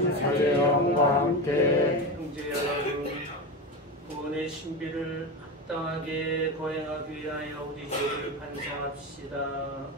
천사의 영과 함께 형제 여러분, 구원의 신비를 합당하게 거행하기 위하여 우리 죄를 반성합시다.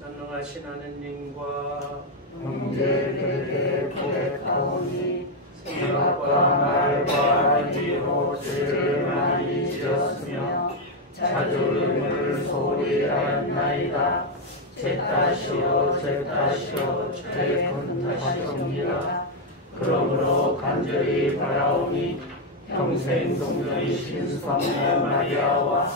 전능하신 하느님과 형제들에게 고백하오니 생각과 말과 행위로 죄를 많이 지었으며 자주름을 소홀히 하였나이다. 제 탓이요 제 탓이요 제 큰 탓이옵니다. 그러므로 간절히 바라오니 평생 동정이신 성모 마리아와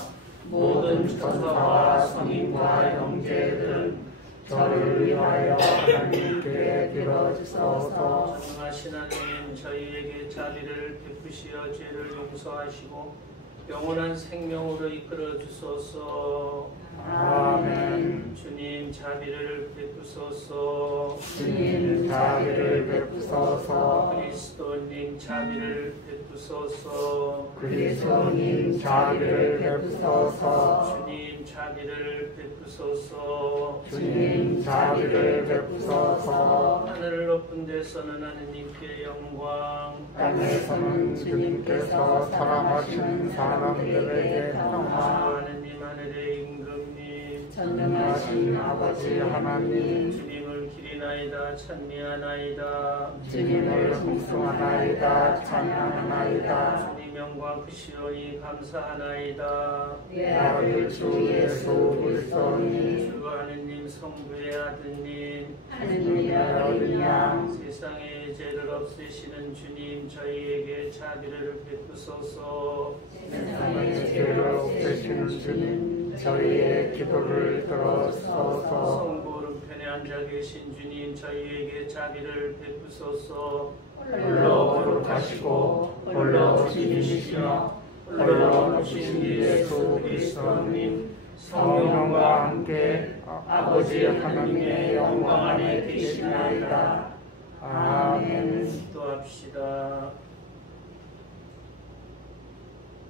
모든 천사와 성인과 형제들은 저를 위하여 하나님께 빌어주소서. 전능하신 하느님, 저희에게 자비를 베푸시어 죄를 용서하시고 영원한 생명으로 이끌어 주소서. 아멘. 주님, 자비를 베푸소서. 주님 자비를 베푸소서. 그리스도님, 자비를 베푸소서. 그리스도님 자비를 베푸소서. 주님, 자비를 베푸소서. 주님 자비를 베푸소서. 하늘 높은 데서는 하느님께 영광, 땅에서는 주님께서 사랑하신 사람들에게 평화. 하느님 하늘의 임금님, 전능하신 아버지 하나님, 주님을 기리나이다 찬미하나이다. 주님을 송축하나이다 찬양하나이다. 주님 영광 크시오니 감사하나이다. 내 아들 주 예수 그리스도니 주 하느님 성부의 아드님, 하느님의 어린 양 세상의 죄를 없애시는 주님, 저희에게 자비를 베푸소서. 세상의 죄를 없애시는 주님 저희의 기도를 들어주소서. 성부 오른편에 앉아 계신 주님, 저희에게 자비를 베푸소서. 홀로 거룩하시고 홀로 주님이시며 홀로 높으신 예수 그리스도님 성령과 함께 아버지 하나님의 영광 안에 계시나이다. 아멘. 기도합시다.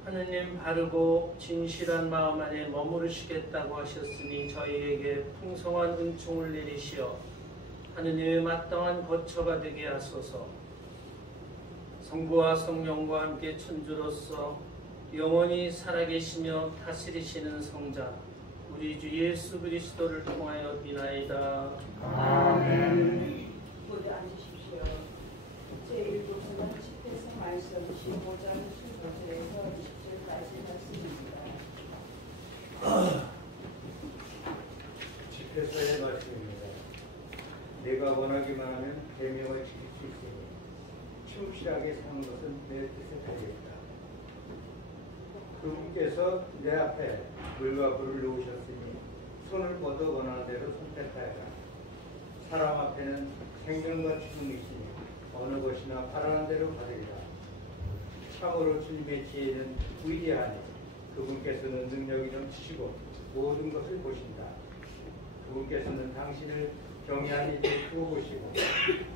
하느님, 바르고 진실한 마음 안에 머무르시겠다고 하셨으니 저희에게 풍성한 은총을 내리시어 하느님의 마땅한 거처가 되게 하소서. 성부와 성령과 함께 천주로서 영원히 살아계시며 다스리시는 성자 우리 주 예수 그리스도를 통하여 비나이다. 아멘. 모두 앉으십시오. 제1부분은 10회서 말씀 15장 15절에서 20절까지 말씀입니다. 집회서의 말씀입니다. 내가 원하기만 하면 계명을 지킬 수 있으니 충실하게 사는 것은 내 뜻에 달렸다. 그분께서 내 앞에 물과 불을 놓으셨으니 손을 뻗어 원하는 대로 선택하여라. 사람 앞에는 생명과 죽음이 있으니 어느 것이나 바라는 대로 받으리라. 참으로 주님의 지혜는 위대하니 그분께서는 능력이 넘치시고 모든 것을 보신다. 그분께서는 당신을 경외한 이들 두어 보시고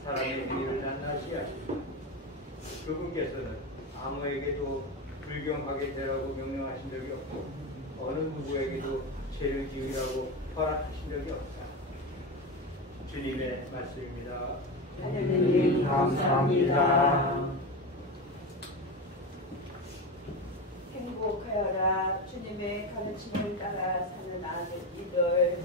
사람의 행위를 낱낱이 하시고 그분께서는 아무에게도 불경하게 되라고 명령하신 적이 없고 어느 누구에게도 죄를 지으라고 허락하신 적이 없다. 주님의 말씀입니다. 하느님 감사합니다. 행복하여라. 주님의 가르침을 따라 사는 아들이들.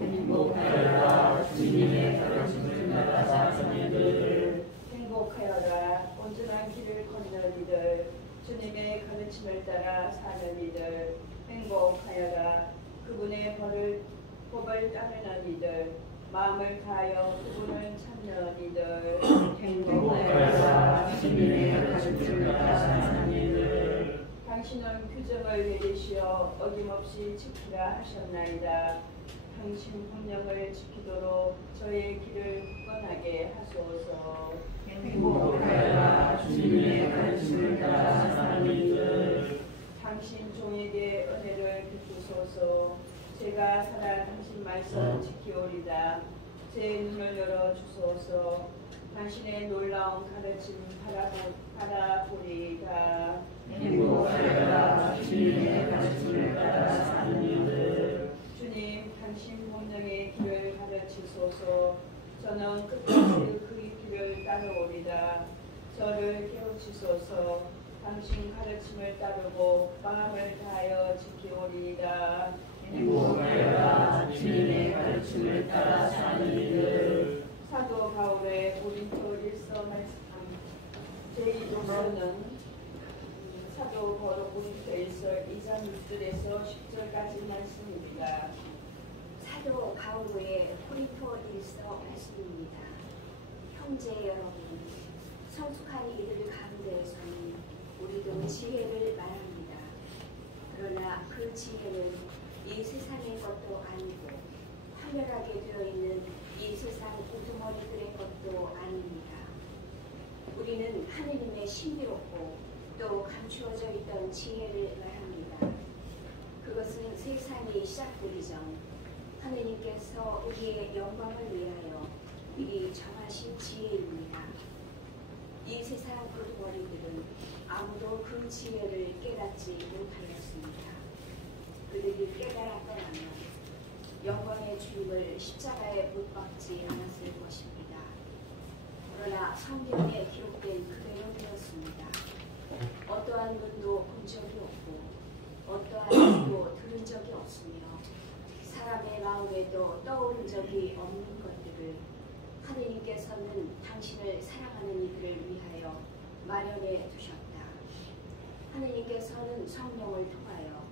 행복하여라. 주님의 가르침을 따라 사는 이들. 행복하여라. 온전한 길을 걷는 이들. 주님의 가르침을 따라 사는 이들. 행복하여라. 그분의 법을 따르는 이들. 마음을 다하여 그분을 찾는 이들. 행복하여라. 주님의 가르침을 따라 사는 이들. 당신은 규정을 내리시어 어김없이 지키라 하셨나이다. 당신 법령을 지키도록 저의 길을 굳건하게 하소서. 행복하여라. 주님의 가르침을 따라 사는 이들. 당신 종에게 은혜를 베푸소서. 제가 살아 당신 말씀 지키오리다. 제 눈을 열어 주소서. 당신의 놀라운 가르침 바라보리다. 행복하여라. 주님의 가르침을 따라 사는 이들. 주님, 당신 본능의 길을 가르치소서. 저는 끝까지 그의 길을 따르오리다. 저를 깨우치소서. 당신 가르침을 따르고 마음을 다하여 지키오리이다. 행복하여라. 주님의 가르침을 따라 사는 이들. 사도 바울의 고린도 1서 말씀 제2조서는 사도 바울 고린도 1서 2장 6절에서 10절까지 말씀입니다. 사도 바울의 고린도 1서 말씀입니다. 형제 여러분, 성숙한 이들 가운데에서는 우리도 지혜를 말합니다. 그러나 그 지혜는 이 세상의 것도 아니고 화려하게 되어 있는 이 세상 우두머리들의 것도 아닙니다. 우리는 하느님의 신비롭고 또 감추어져 있던 지혜를 말합니다. 그것은 세상이 시작되기 전 하느님께서 우리의 영광을 위하여 미리 정하신 지혜입니다. 이 세상 우두머리들은 아무도 그 지혜를 깨닫지 못하였습니다. 그들이 깨달았더라면 영광의 주님을 십자가에 못 박지 않았을 것입니다. 그러나 성경에 기록된 그대로 되었습니다. 어떠한 눈도 본 적이 없고 어떠한 귀도 들은 적이 없으며 사람의 마음에도 떠오른 적이 없는 것들을 하느님께서는 당신을 사랑하는 이들을 위하여 마련해 두셨다. 하느님께서는 성령을 통하여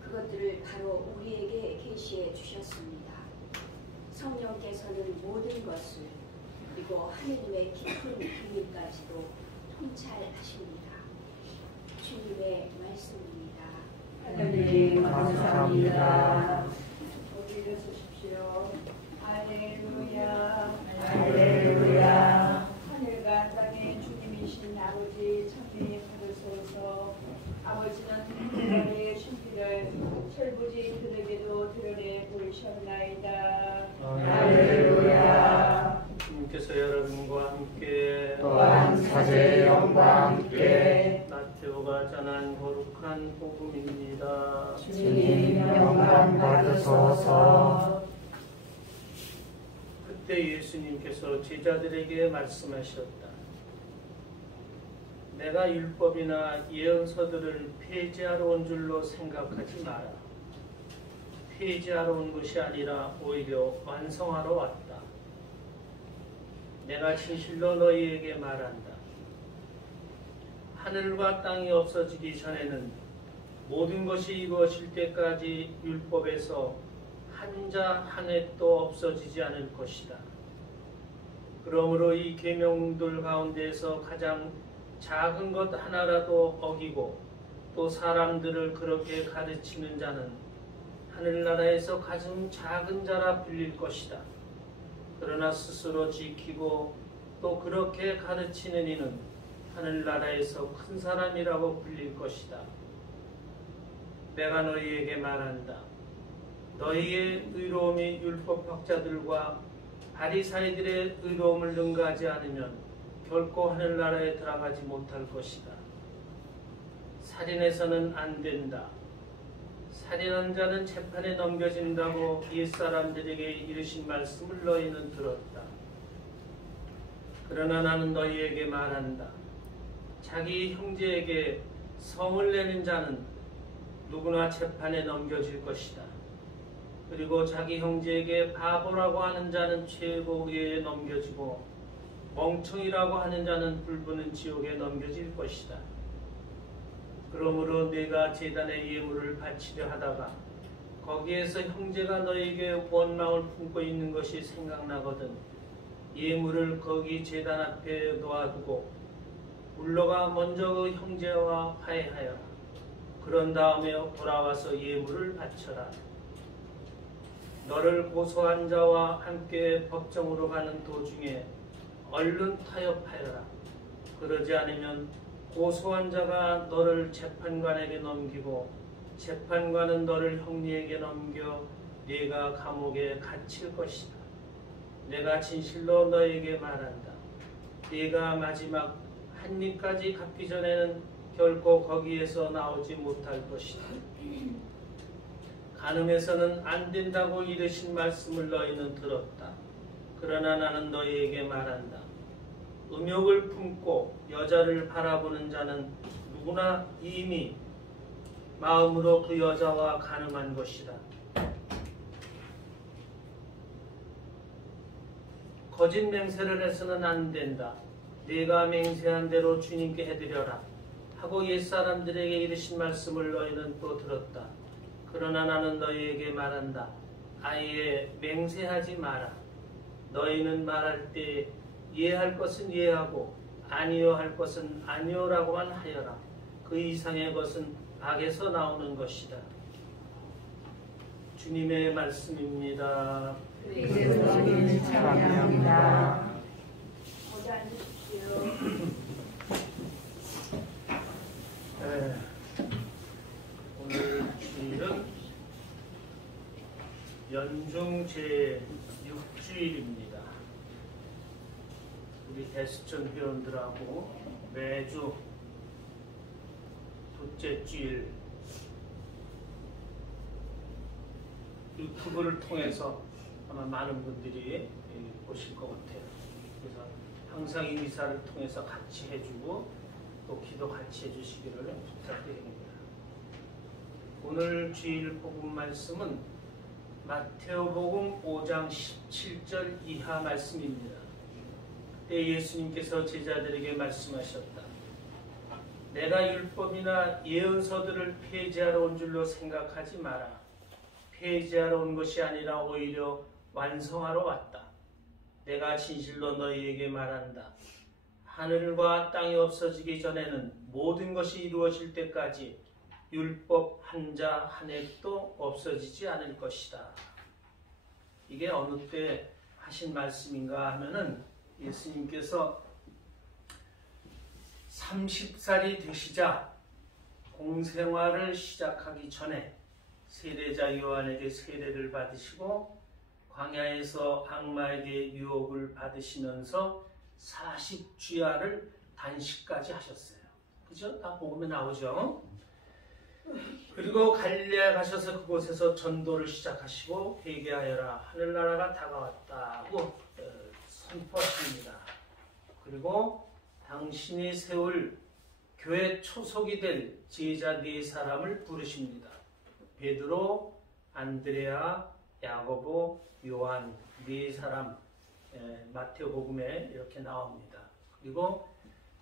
그것들을 바로 우리에게 계시해 주셨습니다. 성령께서는 모든 것을 그리고 하느님의 깊은 비밀까지도 통찰하십니다. 주님의 말씀입니다. 하나님 감사합니다. 우리를 쓰십시오. 할렐루야. 할렐루야. 하늘과 땅의 주님이신 아버지 참히 받으소서. 아버지는 하늘의 신비를 철부지 그에게도 드러내 보이셨나이다. 할렐루야. 주님께서 여러분과 함께 또한 사제의 영과 함께 마테오가 전한 거룩한 복음입니다. 주님 영광 받으소서. 그때 예수님께서 제자들에게 말씀하셨다. 내가 율법이나 예언서들을 폐지하러 온 줄로 생각하지 마라. 폐지하러 온 것이 아니라 오히려 완성하러 왔다. 내가 진실로 너희에게 말한다. 하늘과 땅이 없어지기 전에는 모든 것이 이루어질 때까지 율법에서 한 자 한 획도 없어지지 않을 것이다. 그러므로 이 계명들 가운데서 가장 작은 것 하나라도 어기고 또 사람들을 그렇게 가르치는 자는 하늘나라에서 가장 작은 자라 불릴 것이다. 그러나 스스로 지키고 또 그렇게 가르치는 이는 하늘나라에서 큰 사람이라고 불릴 것이다. 내가 너희에게 말한다. 너희의 의로움이 율법학자들과 바리사이들의 의로움을 능가하지 않으면 결코 하늘나라에 들어가지 못할 것이다. 살인해서는 안 된다. 살인한 자는 재판에 넘겨진다고 옛사람들에게 이르신 말씀을 너희는 들었다. 그러나 나는 너희에게 말한다. 자기 형제에게 성을 내는 자는 누구나 재판에 넘겨질 것이다. 그리고 자기 형제에게 바보라고 하는 자는 최고위에 넘겨지고 멍청이라고 하는 자는 불붙는 지옥에 넘겨질 것이다. 그러므로 네가 제단에 예물을 바치려 하다가 거기에서 형제가 너에게 원망을 품고 있는 것이 생각나거든 예물을 거기 제단 앞에 놓아두고 물러가 먼저 그 형제와 화해하여라. 그런 다음에 돌아와서 예물을 바쳐라. 너를 고소한 자와 함께 법정으로 가는 도중에 얼른 타협하여라. 그러지 않으면 고소한 자가 너를 재판관에게 넘기고 재판관은 너를 형리에게 넘겨 네가 감옥에 갇힐 것이다. 내가 진실로 너에게 말한다. 네가 마지막 한 입까지 갚기 전에는 결코 거기에서 나오지 못할 것이다. 간음해서는 안 된다고 이르신 말씀을 너희는 들었다. 그러나 나는 너희에게 말한다. 음욕을 품고 여자를 바라보는 자는 누구나 이미 마음으로 그 여자와 간음한 것이다. 거짓 맹세를 해서는 안 된다. 네가 맹세한 대로 주님께 해드려라 하고 옛사람들에게 이르신 말씀을 너희는 또 들었다. 그러나 나는 너희에게 말한다. 아예 맹세하지 마라. 너희는 말할 때 예할 것은 예하고 아니요 할 것은 아니요라고만 하여라. 그 이상의 것은 악에서 나오는 것이다. 주님의 말씀입니다. 그리스도를 찬양합니다. 모두 앉으십시오. 오늘 주일은 연중 제6주일입니다. 우리 대수전 회원들하고 매주 둘째 주일 유튜브를 통해서 아마 많은 분들이 보실 것 같아요. 그래서 항상 이 미사를 통해서 같이 해주고 또 기도 같이 해주시기를 부탁드립니다. 오늘 주일 복음 말씀은 마태오복음 5장 17절 이하 말씀입니다. 그때 예수님께서 제자들에게 말씀하셨다. 내가 율법이나 예언서들을 폐지하러 온 줄로 생각하지 마라. 폐지하러 온 것이 아니라 오히려 완성하러 왔다. 내가 진실로 너희에게 말한다. 하늘과 땅이 없어지기 전에는 모든 것이 이루어질 때까지 율법 한자 한 획도 없어지지 않을 것이다. 이게 어느 때 하신 말씀인가 하면은 예수님께서 30살이 되시자 공생활을 시작하기 전에 세례자 요한에게 세례를 받으시고 광야에서 악마에게 유혹을 받으시면서 40주야를 단식까지 하셨어요. 그죠? 다 복음에 나오죠? 그리고 갈릴리아에 가셔서 그곳에서 전도를 시작하시고 회개하여라 하늘나라가 다가왔다고 선포하십니다. 그리고 당신이 세울 교회 초석이 될 제자 4사람을 부르십니다. 베드로, 안드레아, 야고보, 요한 4사람 마태복음에 이렇게 나옵니다. 그리고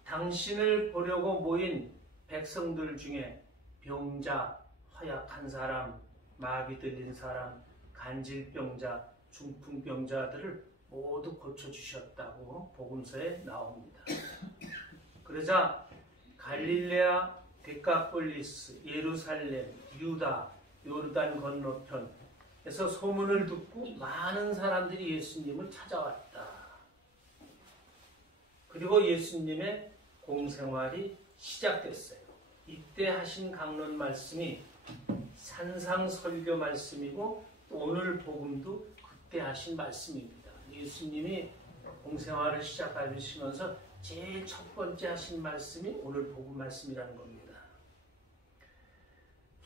당신을 보려고 모인 백성들 중에 병자, 허약한 사람, 마비 들린 사람, 간질병자, 중풍병자들을 모두 고쳐주셨다고 복음서에 나옵니다. 그러자 갈릴레아, 데카폴리스, 예루살렘, 유다, 요르단 건너편에서 소문을 듣고 많은 사람들이 예수님을 찾아왔다. 그리고 예수님의 공생활이 시작됐어요. 이때 하신 강론 말씀이 산상설교 말씀이고 또 오늘 복음도 그때 하신 말씀입니다. 예수님이 공생활을 시작하시면서 제일 첫 번째 하신 말씀이 오늘 복음 말씀이라는 겁니다.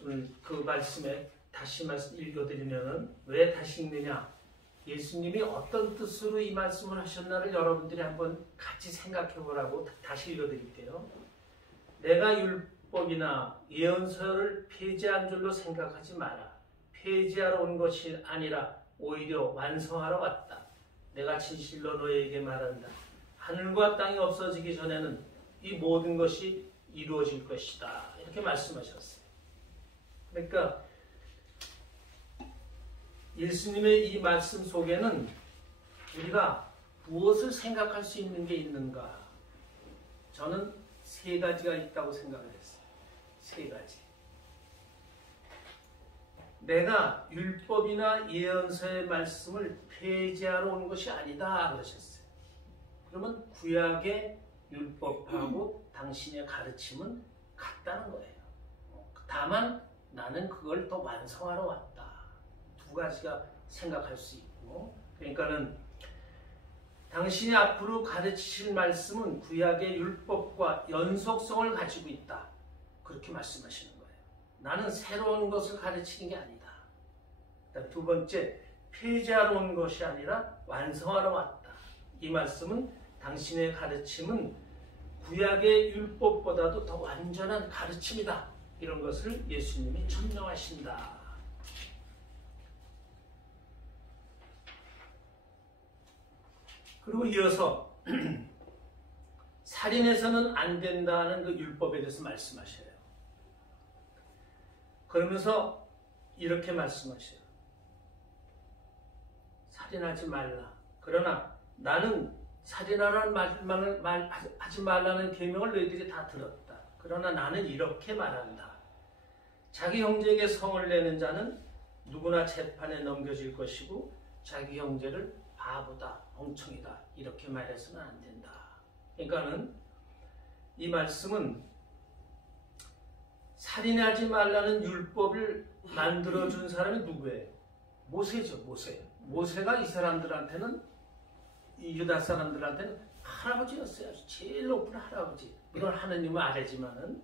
오늘 그 말씀에 다시 말씀 읽어드리면 왜 다시 읽느냐? 예수님이 어떤 뜻으로 이 말씀을 하셨나를 여러분들이 한번 같이 생각해 보라고 다시 읽어드릴게요. 내가 율법이나 예언서를 폐지한 줄로 생각하지 마라. 폐지하러 온 것이 아니라 오히려 완성하러 왔다. 내가 진실로 너희에게 말한다. 하늘과 땅이 없어지기 전에는 이 모든 것이 이루어질 것이다. 이렇게 말씀하셨어요. 그러니까 예수님의 이 말씀 속에는 우리가 무엇을 생각할 수 있는 게 있는가? 저는 3가지가 있다고 생각을 했어요. 3가지. 내가 율법이나 예언서의 말씀을 폐지하러 온 것이 아니다 그러셨어요. 그러면 구약의 율법하고 당신의 가르침은 같다는 거예요. 다만 나는 그걸 더 완성하러 왔다. 2가지가 생각할 수 있고, 그러니까는 당신이 앞으로 가르치실 말씀은 구약의 율법과 연속성을 가지고 있다. 그렇게 말씀하시는 거예요. 나는 새로운 것을 가르치는 게 아니다. 두 번째, 폐지하러 온 것이 아니라 완성하러 왔다. 이 말씀은 당신의 가르침은 구약의 율법보다도 더 완전한 가르침이다. 이런 것을 예수님이 천명하신다. 그리고 이어서 살인해서는 안 된다는 그 율법에 대해서 말씀하셔요. 그러면서 이렇게 말씀하셔요. 살인하지 말라. 그러나 나는 살인하라는 말을 하지 말라는 계명을 너희들이 다 들었다. 그러나 나는 이렇게 말한다. 자기 형제에게 성을 내는 자는 누구나 재판에 넘겨질 것이고 자기 형제를 바보다, 멍청이다 이렇게 말해서는 안 된다. 그러니까는 이 말씀은 살인하지 말라는 율법을 만들어준 사람이 누구예요? 모세죠. 모세가 이 사람들한테는, 이 유다 사람들한테는 할아버지였어요. 제일 높은 할아버지. 이건 하느님은 아래지만은.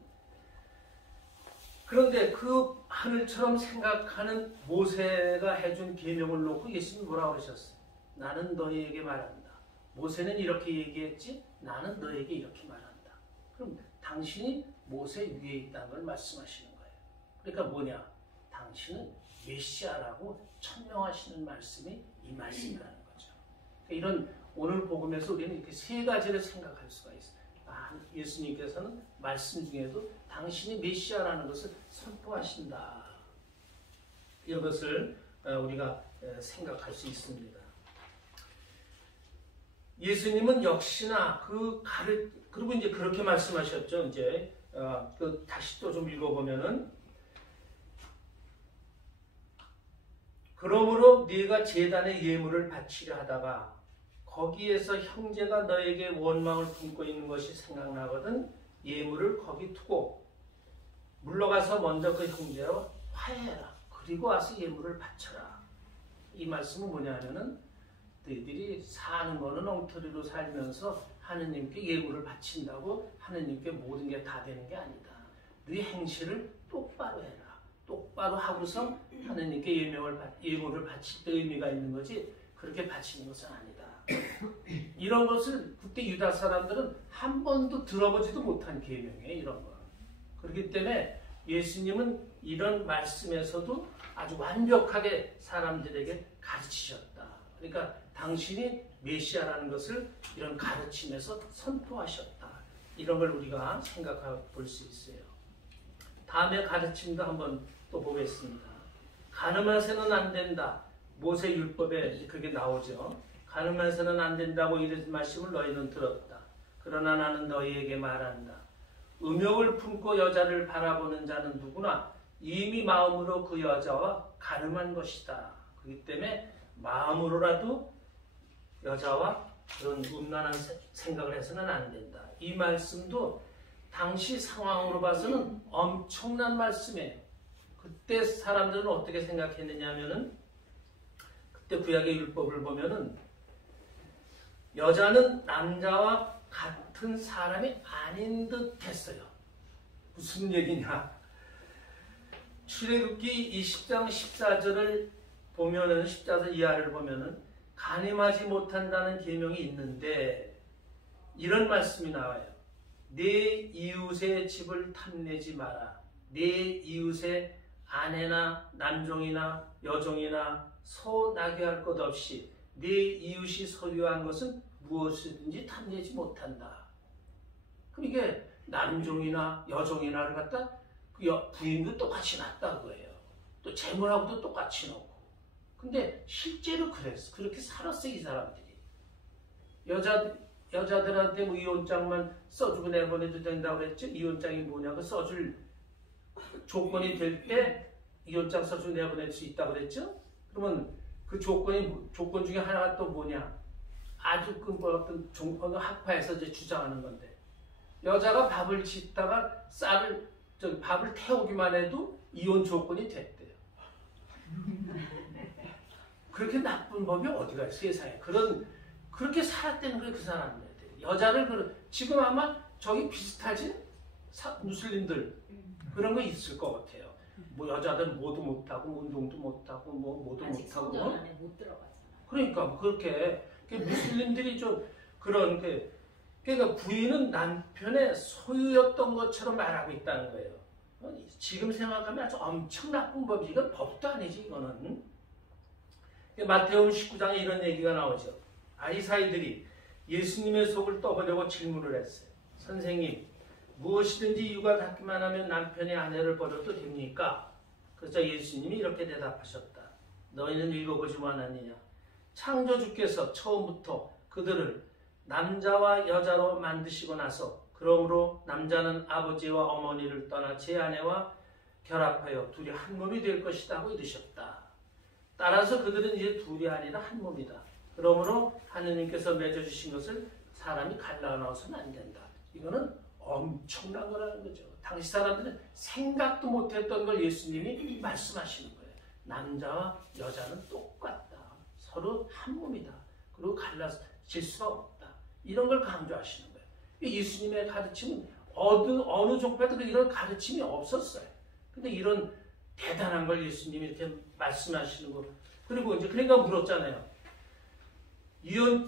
그런데 그 하늘처럼 생각하는 모세가 해준 계명을 놓고 예수님이 뭐라고 그러셨어요? 나는 너희에게 말한다. 모세는 이렇게 얘기했지, 나는 너희에게 이렇게 말한다. 그럼 당신이 모세 위에 있다는 걸 말씀하시는 거예요. 그러니까 뭐냐? 당신은 메시아라고 천명하시는 말씀이 이 말씀이라는 거죠. 그러니까 이런 오늘 복음에서 우리는 이렇게 세 가지를 생각할 수가 있어요. 예수님께서는 말씀 중에도 당신이 메시아라는 것을 선포하신다. 이런 것을 우리가 생각할 수 있습니다. 예수님은 역시나 그리고 이제 그렇게 말씀하셨죠. 이제 다시 또 좀 읽어보면은, 그러므로 네가 제단에 예물을 바치려 하다가 거기에서 형제가 너에게 원망을 품고 있는 것이 생각나거든 예물을 거기 두고 물러가서 먼저 그 형제와 화해해라. 그리고 와서 예물을 바쳐라. 이 말씀은 뭐냐면은 너희들이 사는 거는 엉터리로 살면서 하느님께 예물을 바친다고 하느님께 모든 게 다 되는 게 아니다. 네 행실을 똑바로 해라. 똑바로 하고서 하느님께 예물을 바칠 때 의미가 있는 거지 그렇게 바치는 것은 아니다. 이런 것을 그때 유다 사람들은 한 번도 들어보지도 못한 계명이에요. 이런 거. 그렇기 때문에 예수님은 이런 말씀에서도 아주 완벽하게 사람들에게 가르치셨다. 그러니까 당신이 메시아라는 것을 이런 가르침에서 선포하셨다. 이런 걸 우리가 생각해 볼 수 있어요. 다음에 가르침도 한번 또 보겠습니다. 간음해서는 안 된다. 모세 율법에 그게 나오죠. 간음해서는 안 된다고 이런 말씀을 너희는 들었다. 그러나 나는 너희에게 말한다. 음욕을 품고 여자를 바라보는 자는 누구나 이미 마음으로 그 여자와 간음한 것이다. 그렇기 때문에 마음으로라도 여자와 그런 음란한 생각을 해서는 안 된다. 이 말씀도 당시 상황으로 봐서는 엄청난 말씀이에요. 그때 사람들은 어떻게 생각했느냐 하면은 그때 구약의 율법을 보면은 여자는 남자와 같은 사람이 아닌 듯 했어요. 무슨 얘기냐? 출애굽기 20장 14절을 보면은 14절 이하를 보면은 간음하지 못한다는 계명이 있는데 이런 말씀이 나와요. 내 이웃의 집을 탐내지 마라. 내 이웃의 아내나 남종이나 여종이나 소 나게 할 것 없이 내 이웃이 소유한 것은 무엇이든지 탐내지 못한다. 그럼 이게 남종이나 여종이나를 갖다 부인도 똑같이 놨다 그거예요. 또 재물하고도 똑같이 놓고. 근데 실제로 그렇게 살았어요, 이 사람들이. 여자들한테 뭐 이혼장만 써주고 내보내도 된다고 그랬죠? 이혼장이 뭐냐고 써줄 조건이 될 때 이혼장 써주고 내보낼 수 있다고 그랬죠? 그러면 그 조건 중에 하나가 또 뭐냐? 아주 어떤 학파에서 이제 주장하는 건데, 여자가 밥을 짓다가 밥을 태우기만 해도 이혼 조건이 됐대요. 그렇게 나쁜 법이 어디가 있어요, 세상에. 그렇게 살았다는 거예요, 그 사람들. 여자를, 지금 아마 저기 비슷하지? 무슬림들. 그런 거 있을 것 같아요. 뭐 여자들은 뭐도 못하고 운동도 못하고 뭐 뭐도 아직 못하고. 성전 안에 못 들어가잖아. 그러니까 그렇게 무슬림들이 좀 그런 그러니까 부인은 남편의 소유였던 것처럼 말하고 있다는 거예요. 지금 생각하면 아주 엄청 나쁜 법이지. 이건 법도 아니지 이거는. 마태복음 19장에 이런 얘기가 나오죠. 바리사이들이 예수님의 속을 떠보려고 질문을 했어요. 선생님, 무엇이든지 이유가 닿기만 하면 남편의 아내를 버려도 됩니까? 그래서 예수님이 이렇게 대답하셨다. 너희는 읽어보지 않았느냐? 창조주께서 처음부터 그들을 남자와 여자로 만드시고 나서 그러므로 남자는 아버지와 어머니를 떠나 제 아내와 결합하여 둘이 한 몸이 될 것이다 하고 이르셨다. 따라서 그들은 이제 둘이 아니라 한 몸이다. 그러므로 하느님께서 맺어주신 것을 사람이 갈라놓아서는 안 된다. 이거는 엄청난 거라는 거죠. 당시 사람들은 생각도 못했던 걸 예수님이 말씀하시는 거예요. 남자와 여자는 똑같다. 서로 한 몸이다. 그리고 갈라질 수가 없다. 이런 걸 강조하시는 거예요. 예수님의 가르침은 어느 종파에도 이런 가르침이 없었어요. 근데 이런 대단한 걸 예수님이 이렇게 말씀하시는 거. 그리고 이제 그러니까 물었잖아요.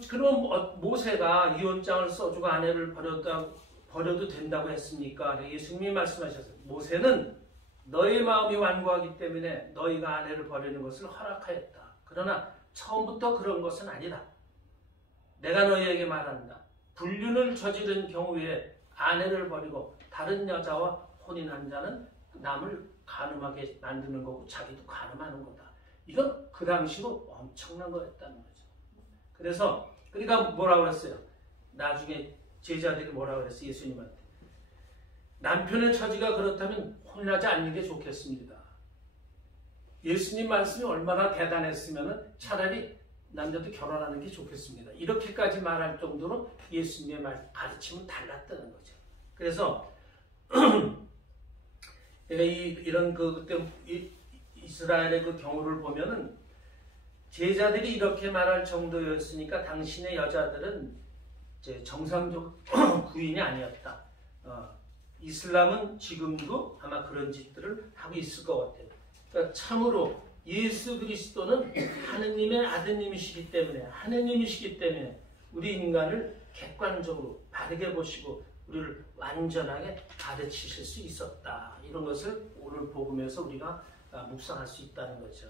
그럼 모세가 이혼장을 써주고 아내를 버려도 된다고 했습니까? 예수님이 말씀하셨어요. 모세는 너의 마음이 완고하기 때문에 너희가 아내를 버리는 것을 허락하였다. 그러나 처음부터 그런 것은 아니다. 내가 너희에게 말한다. 불륜을 저지른 경우에 아내를 버리고 다른 여자와 혼인한 자는 남을 간음하게 만드는 거고 자기도 간음하는 거다. 이건 그 당시로 엄청난 거였다는 거죠. 그래서 그러니까 뭐라고 그랬어요? 나중에 제자들이 뭐라고 그랬어요? 예수님한테. 남편의 처지가 그렇다면 혼인하지 않는 게 좋겠습니다. 예수님 말씀이 얼마나 대단했으면 차라리 남자도 결혼하는 게 좋겠습니다. 이렇게까지 말할 정도로 예수님의 가르침은 달랐다는 거죠. 그래서 내가 이런 그때 이스라엘의 그 경우를 보면은 제자들이 이렇게 말할 정도였으니까 당신의 여자들은 이제 정상적 부인이 아니었다. 이슬람은 지금도 아마 그런 짓들을 하고 있을 것 같아요. 그러니까 참으로 예수 그리스도는 하느님의 아드님이시기 때문에 우리 인간을 객관적으로 바르게 보시고 우리를 완전하게 가르치실 수 있었다. 이런 것을 오늘 복음에서 우리가 묵상할 수 있다는 거죠.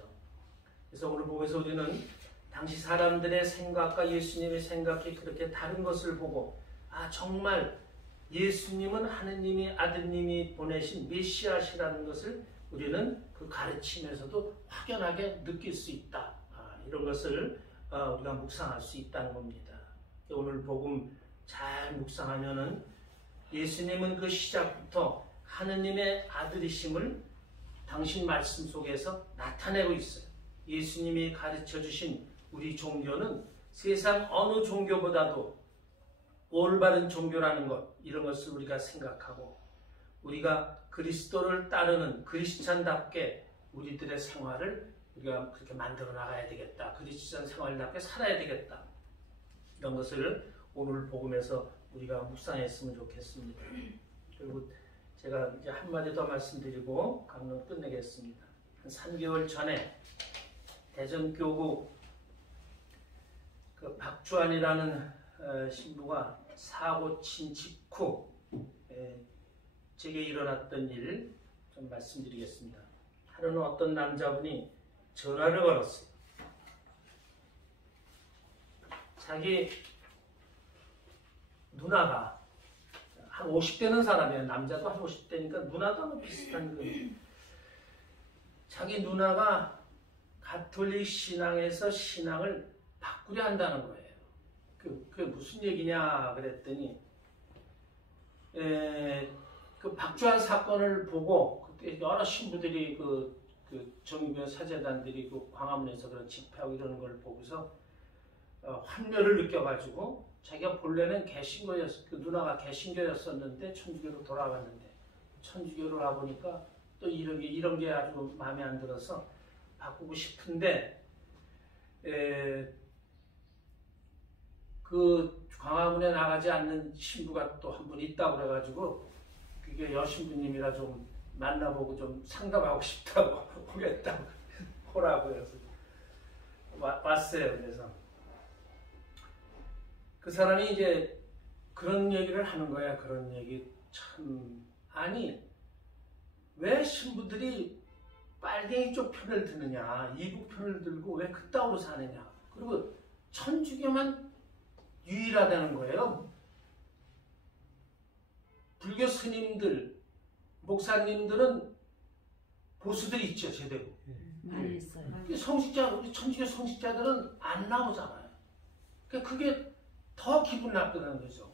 그래서 오늘 복음에서 우리는 당시 사람들의 생각과 예수님의 생각이 그렇게 다른 것을 보고 정말 예수님은 하느님이 아드님이 보내신 메시아시라는 것을 우리는 그 가르침에서도 확연하게 느낄 수 있다. 이런 것을 우리가 묵상할 수 있다는 겁니다. 오늘 복음 잘 묵상하면은 예수님은 그 시작부터 하느님의 아들이심을 당신 말씀 속에서 나타내고 있어요. 예수님이 가르쳐 주신 우리 종교는 세상 어느 종교보다도 올바른 종교라는 것, 이런 것을 우리가 생각하고 우리가 그리스도를 따르는 그리스찬답게 우리들의 생활을 우리가 그렇게 만들어 나가야 되겠다. 그리스찬 생활답게 살아야 되겠다. 이런 것을 오늘 복음에서 우리가 묵상했으면 좋겠습니다. 그리고 제가 이제 한마디 더 말씀드리고 강론 끝내겠습니다. 한 3개월 전에 대전교구 그 박주환이라는 신부가 사고 친 직후 제게 일어났던 일 좀 말씀드리겠습니다. 하루는 어떤 남자분이 전화를 걸었어요. 자기 누나가 한 50대는 사람이에요. 남자도 한 50대니까 누나도 뭐 비슷한 거예요. 자기 누나가 가톨릭 신앙에서 신앙을 바꾸려 한다는 거예요. 그게 무슨 얘기냐 그랬더니 그 박주환 사건을 보고 그때 여러 신부들이 그 정교 사제단들이 그 광화문에서 그런 집회하고 이러는 걸 보고서 환멸을 느껴가지고 자기가 본래는 개신교였어. 그 누나가 개신교였었는데 천주교로 돌아왔는데 천주교로 와보니까 또 이런 게 아주 마음에 안 들어서 바꾸고 싶은데 그 광화문에 나가지 않는 신부가 또 한 분 있다고 그래가지고 그게 여신부님이라 좀 만나보고 좀 상담하고 싶다고 오겠다고 호라고 해서 왔어요. 그래서 그 사람이 이제 그런 얘기를 하는 거야. 그런 얘기 참 아니 왜 신부들이 빨갱이 쪽 편을 드느냐, 이북 편을 들고 왜 그따위로 사느냐. 그리고 천주교만 유일하다는 거예요. 불교 스님들, 목사님들은 보수들이 있죠, 제대로. 많이 있어요. 우리 천주교 성직자들은 안 나오잖아요. 그러니까 그게 더 기분 나쁘다는 거죠.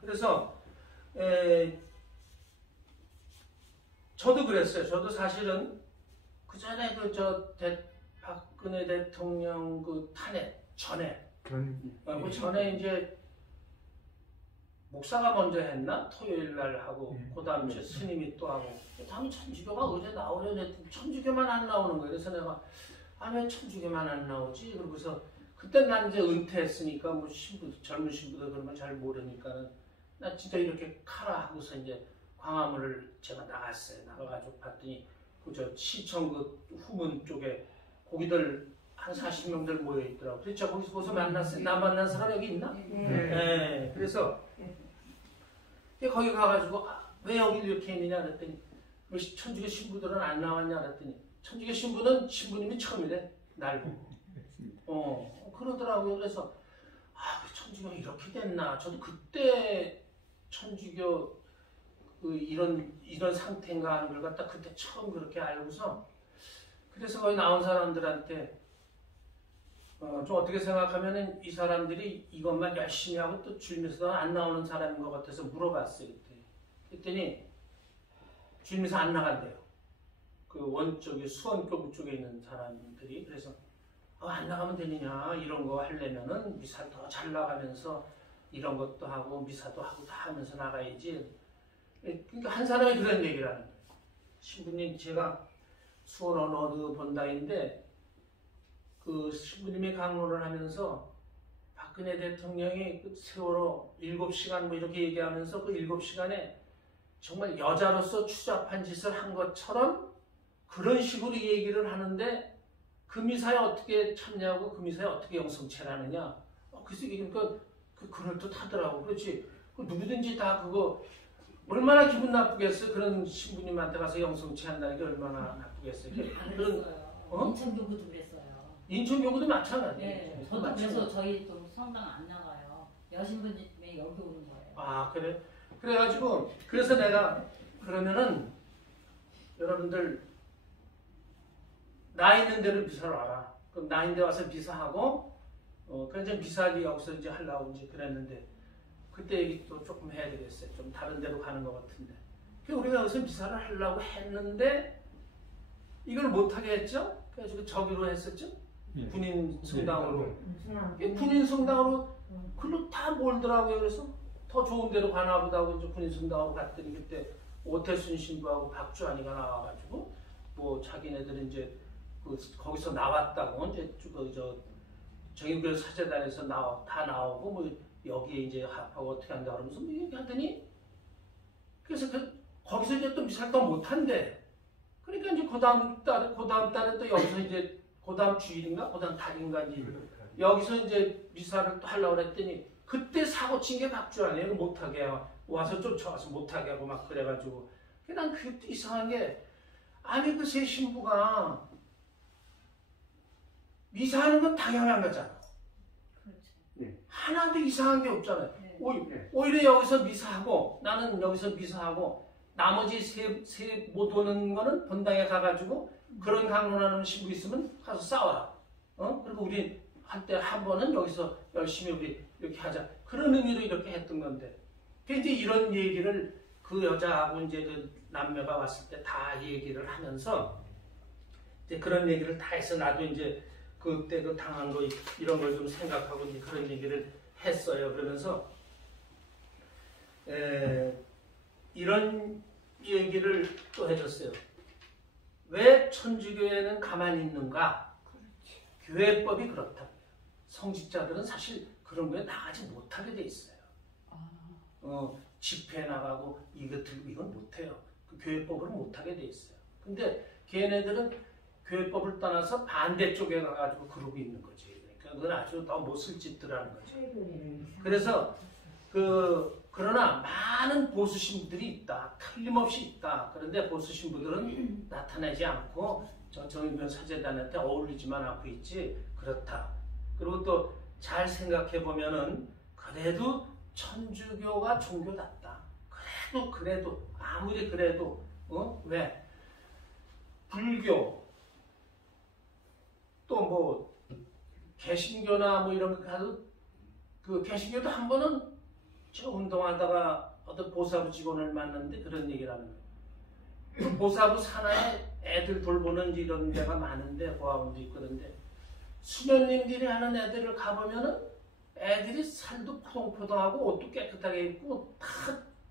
그래서 저도 그랬어요. 저도 사실은 그 전에 박근혜 대통령 그 탄핵 전에 그 전에 이제 목사가 먼저 했나? 토요일 날 하고 그 다음 주 스님이 또 하고 다음에 천주교가 어제 나오려고 했더니 천주교만 안 나오는 거예요. 그래서 내가 왜 천주교만 안 나오지? 그러고서 그때 난 이제 은퇴했으니까 뭐 젊은 신부들 그러면 잘 모르니까는 나 진짜 이렇게 카라 하고서 이제 광화문을 제가 나갔어요. 나가가지고 봤더니 그 시청 그 후문 쪽에 거기들 한 40명들 모여 있더라고. 그래서 거기서 만났어요. 나 만난 사람 여기 있나? 네. 그래서 거기 가가지고 왜 여기 이렇게 있느냐 그랬더니 왜 천주교 신부들은 안 나왔냐 그랬더니 천주교 신부는 신부님이 처음이래. 날 보고. 그러더라고요. 그래서 그 천주교가 이렇게 됐나. 저도 그때 천주교 이런 상태인가 하는 걸 갖다 그때 처음 그렇게 알고서 그래서 거기 나온 사람들한테 좀 어떻게 생각하면은 이 사람들이 이것만 열심히 하고 또 주일미사도 안 나오는 사람인 것 같아서 물어봤어요. 그랬더니 주일미사 안 나간대요. 그 원쪽에 수원교구 쪽에 있는 사람들이. 그래서 안 나가면 되느냐, 이런 거 하려면은 미사 더 잘 나가면서 이런 것도 하고 미사도 하고 다 하면서 나가야지. 그러니까 한 사람이 그런 얘기를 하는 거예요. 신부님, 제가 수원 어느 본당인데 그 신부님이 강론을 하면서 박근혜 대통령이 그 세월호 7시간 뭐 이렇게 얘기하면서 그 7시간에 정말 여자로서 추잡한 짓을 한 것처럼 그런 식으로 얘기를 하는데 그 미사에 어떻게 참여하고 그 미사에 어떻게 영성체를 하느냐. 그래서 그러니까 그럴듯하더라고. 그렇지. 누구든지 다 그거 얼마나 기분 나쁘겠어요. 그런 신부님한테 가서 영성체 한다는 게 얼마나 나쁘겠어요. 그랬어요. 인천교구도 그랬어요. 인천교구도 마찬가지예요. 네, 저도 그래서 저희 또 성당 안 나가요. 여신부님이 여기 오는 거예요. 그래? 그래가지고 그래서 내가 그러면은 여러분들 나 있는 대로 미사를 와라. 그럼 나 있는 데 와서 미사하고 그래서 미사를 여기서 이제 하려고 이제 그랬는데 그때 얘기 또 조금 해야 되겠어요. 좀 다른 데로 가는 것 같은데. 우리가 여기서 미사를 하려고 했는데 이걸 못하게 했죠. 그래서 저기로 했었죠. 군인 성당으로. 군인 성당으로 글로 다 몰더라고요. 그래서 더 좋은 데로 가나 보다 하고 이제 군인 성당으로 갔더니 그때 오태순 신부하고 박주환이가 나와가지고 뭐 자기네들은 이제 거기서 나왔다고 이제 정인교 사제단에서 다 나오고 뭐 여기에 이제 합하고 어떻게 한다 그러면서 뭐 얘기하더니 그래서 거기서 이제 또 미사를 더 못한대. 그러니까 이제 그 다음 달에 또 여기서 이제 그 다음 주일인가 그 다음 달인가 이제 여기서 이제 미사를 또 하려고 그랬더니 그때 사고 친 게 박주환이에요. 못하게 와서 쫓아와서 못하게 하고 막 그래가지고 난 그때 이상한 게 아니 그 새 신부가 미사하는 건 당연한 거잖아. 그렇죠. 하나도 이상한 게 없잖아요. 네. 오히려 여기서 미사하고 나는 여기서 미사하고 나머지 세 못 오는 거는 본당에 가가지고 그런 강론하는 신부 있으면 가서 싸워라. 그리고 우리 한때 한 번은 여기서 열심히 우리 이렇게 하자. 그런 의미로 이렇게 했던 건데. 이제 이런 얘기를 그 여자하고 이제 그 남매가 왔을 때 다 얘기를 하면서 이제 그런 얘기를 다 해서 나도 이제 그때 그 당한 거 이런 걸 좀 생각하고 이제 그런 얘기를 했어요. 그러면서 이런 얘기를 또 해줬어요. 왜 천주교회는 가만히 있는가? 교회법이 그렇다. 성직자들은 사실 그런 거에 나가지 못하게 돼 있어요. 집회 나가고 이건 못해요. 그 교회법을 못하게 돼 있어요. 근데 걔네들은 교회법을 떠나서 반대쪽에 가가지고 그러고 있는 거지. 그러니까 그건 아주 더 못쓸 짓들 하는 거죠. 그래서 그러나 많은 보수 신부들이 있다. 틀림없이 있다. 그런데 보수 신부들은 나타내지 않고 정의변 사제단한테 어울리지만 않고 있지. 그렇다. 그리고 또 잘 생각해 보면은 그래도 천주교가 종교답다. 그래도 아무리 그래도 왜 불교 또 뭐 개신교나 뭐 이런 거 가도 그 개신교도 한 번은 저 운동하다가 어떤 보사부 직원을 만났는데 그런 얘기를 하는 거예요. 그 보사부 산하에 애들 돌보는 이런 데가 많은데 보아원도 있고 그런데 수녀님들이 하는 애들을 가보면은 애들이 살도 포동포동하고 옷도 깨끗하게 입고 다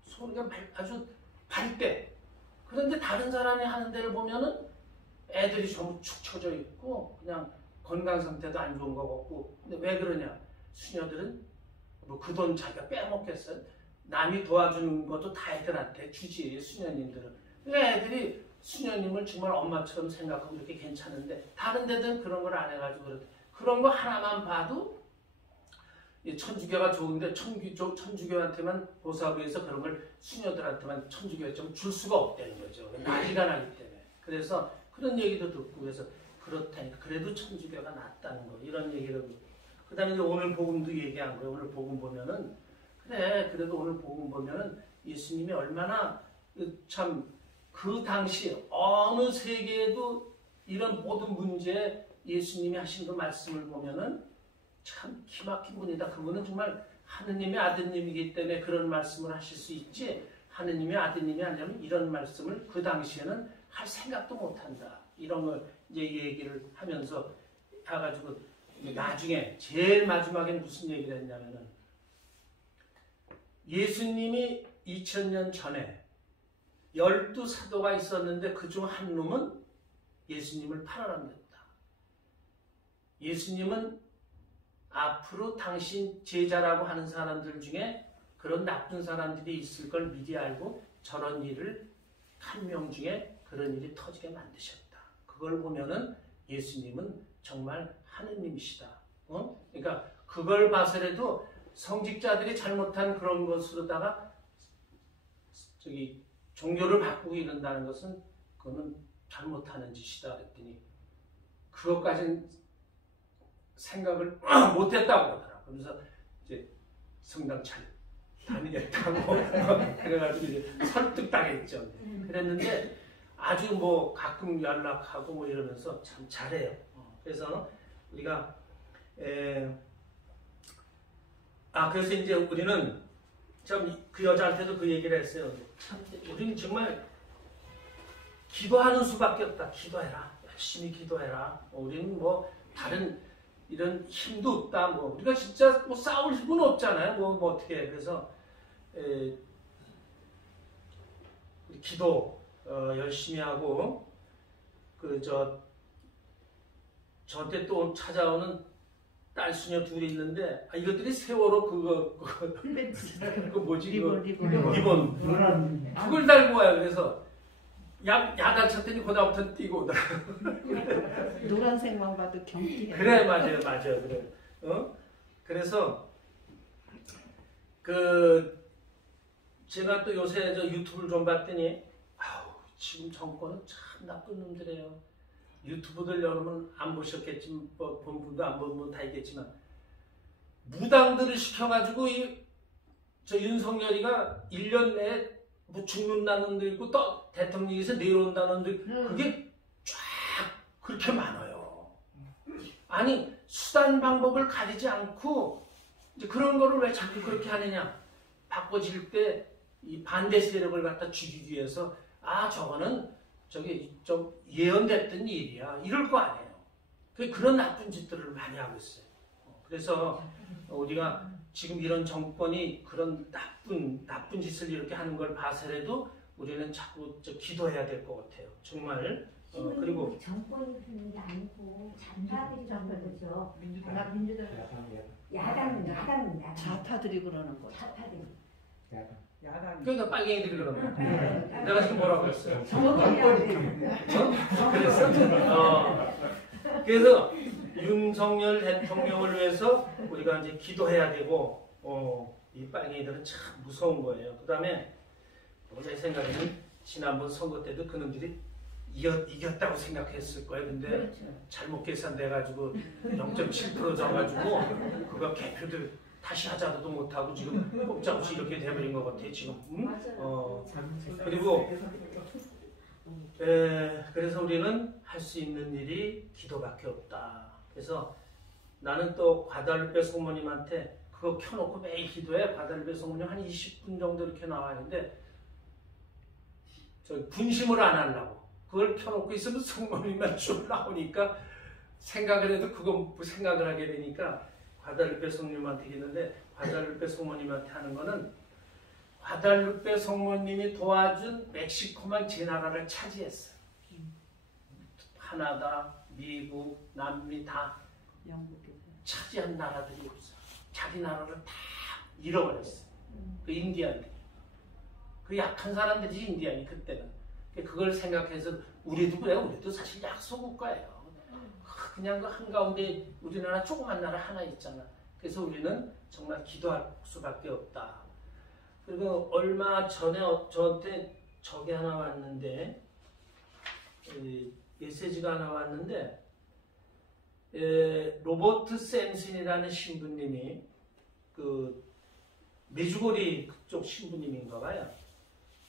소리가 아주 밝대. 그런데 다른 사람이 하는 데를 보면은 애들이 전부 축 처져 있고 그냥 건강 상태도 안 좋은 거 같고. 근데 왜 그러냐? 수녀들은 뭐 그 돈 자기가 빼먹겠어요? 남이 도와주는 것도 다 애들한테 주지, 수녀님들은. 그러니까 애들이 수녀님을 정말 엄마처럼 생각하고 이렇게 괜찮은데 다른 데는 그런 걸 안 해가지고 그렇대. 그런 거 하나만 봐도 천주교가 좋은데 천주교한테만 보사부에서 그런 걸 수녀들한테만 천주교에 좀 줄 수가 없다는 거죠. 난리가 나기 때문에. 그래서 그런 얘기도 듣고 그래서 그렇다니까 그래도 천주교가 낫다는 거 이런 얘기를. 그 다음에 이제 오늘 복음도 얘기한 거예요. 오늘 복음 보면은 그래 그래도 오늘 복음 보면은 예수님이 얼마나 참 그 당시 어느 세계에도 이런 모든 문제에 예수님이 하신 그 말씀을 보면은 참 기막힌 분이다. 그분은 정말 하느님의 아드님이기 때문에 그런 말씀을 하실 수 있지 하느님의 아드님이 아니라면 이런 말씀을 그 당시에는 할 생각도 못한다. 이런 걸 이제 얘기를 하면서 해가지고 나중에 제일 마지막에 무슨 얘기를 했냐면은 예수님이 2000년 전에 12사도가 있었는데 그중 한 놈은 예수님을 팔아넘겼다. 예수님은 앞으로 당신 제자라고 하는 사람들 중에 그런 나쁜 사람들이 있을 걸 미리 알고 저런 일을 한 명 중에 그런 일이 터지게 만드셨다. 그걸 보면은 예수님은 정말 하느님이시다. 그러니까 그걸 봐서라도 성직자들이 잘못한 그런 것으로다가 종교를 바꾸고 이런다는 것은 그거는 잘못하는 짓이다 그랬더니 그것까지는 생각을 못했다고 그러더라고요. 그래서 이제 성당 잘 다니겠다고 그래가지고 이제 설득당했죠. 그랬는데 아주 뭐 가끔 연락하고 뭐 이러면서 참 잘해요. 그래서 우리가 그래서 이제 우리는 참 그 여자한테도 그 얘기를 했어요. 참 우리는 정말 기도하는 수밖에 없다. 기도해라. 열심히 기도해라. 우리는 뭐 다른 이런 힘도 없다. 뭐 우리가 진짜 뭐 싸울 힘은 없잖아요. 뭐 어떻게 해. 그래서 기도 열심히 하고 저한테 또 찾아오는 딸 수녀 둘이 있는데 이것들이 세월호 그거 뭐지 리본 그걸 달고 와요. 그래서 야단 쳤더니 그다음부터 뛰고 오더라고요. 노란색만 봐도 경기가. 그래 맞아요 그래. 그래서 제가 또 요새 유튜브를 좀 봤더니 지금 정권은 참 나쁜 놈들이에요. 유튜브들 여러분 안 보셨겠지만 본 분도 안 본 분 다 있겠지만 무당들을 시켜가지고 저 윤석열이가 1년 내에 뭐 죽는다는 놈도 있고 또 대통령에서 내려온다는 놈도 있고 그게 쫙 그렇게 많아요. 아니 수단 방법을 가리지 않고 이제 그런 거를 왜 자꾸 그렇게 하느냐. 바꿔질 때 이 반대 세력을 갖다 죽이기 위해서 저거는 좀 예언됐던 일이야. 이럴 거 아니에요. 그런 나쁜 짓들을 많이 하고 있어요. 그래서 우리가 지금 이런 정권이 그런 나쁜 짓을 이렇게 하는 걸 봐서라도 우리는 자꾸 기도해야 될 것 같아요. 정말. 그리고 정권이 그런 게 아니고 좌파들이 그런 거죠. 야당 좌파들이 그러는 거죠. 좌파들. 야당. 야단. 그러니까 빨갱이들이 그런 거야. 내가 지금 뭐라고 했어요? 그래서 윤석열 대통령을 위해서 우리가 이제 기도해야 되고, 이 빨갱이들은 참 무서운 거예요. 그 다음에 제 생각에는 지난번 선거 때도 그놈들이 이겼다고 생각했을 거예요. 근데 그렇죠. 잘못 계산돼가지고 0.7% 져가지고 그거 개표들 다시 하자도 못하고 지금 꼼짝없이 이렇게 돼버린 것 같아 지금. 맞아요. 그리고 그래서 우리는 할 수 있는 일이 기도밖에 없다. 그래서 나는 또 과달루페 성모님한테 그거 켜놓고 매일 기도해. 과달루페 성모님 한 20분 정도 이렇게 나와있는데 분심을 안 하려고 그걸 켜놓고 있으면 성모님만 쭉 나오니까 생각을 해도 그거 생각을 하게 되니까 과달루페 성모님한테 했는데, 과달루페 성모님한테 하는 거는 과달루페 성모님이 도와준 멕시코만 제 나라를 차지했어요. 카나다, 미국, 남미 다 차지한 나라들이 없어요. 자기 나라를 다 잃어버렸어요. 그 인디안들이. 그 약한 사람들이 인디안이 그때는. 그걸 생각해서 우리도 그래요. 우리도 사실 약소국가예요. 그냥 그 한가운데 우리나라 조그만 나라 하나 있잖아. 그래서 우리는 정말 기도할 수밖에 없다. 그리고 얼마 전에 저한테 저게 하나 왔는데, 메시지가 하나 왔는데, 로버트 샘슨이라는 신부님이 그 메주고리 그쪽 신부님인가 봐요.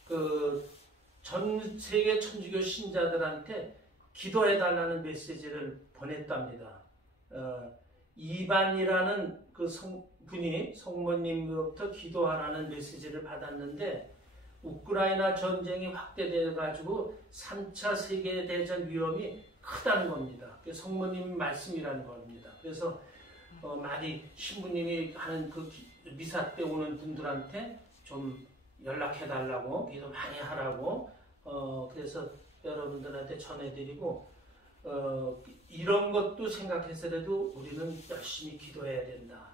그 전 세계 천주교 신자들한테 기도해달라는 메시지를 보냈답니다. 이반이라는 그 분이 성모님으로부터 기도하라는 메시지를 받았는데, 우크라이나 전쟁이 확대되어가지고 3차 세계대전 위험이 크다는 겁니다. 그게 성모님 말씀이라는 겁니다. 그래서 많이 신부님이 하는 그 미사 때 오는 분들한테 좀 연락해달라고, 기도 많이 하라고, 그래서 여러분들한테 전해드리고, 이런 것도 생각해서라도 우리는 열심히 기도해야 된다.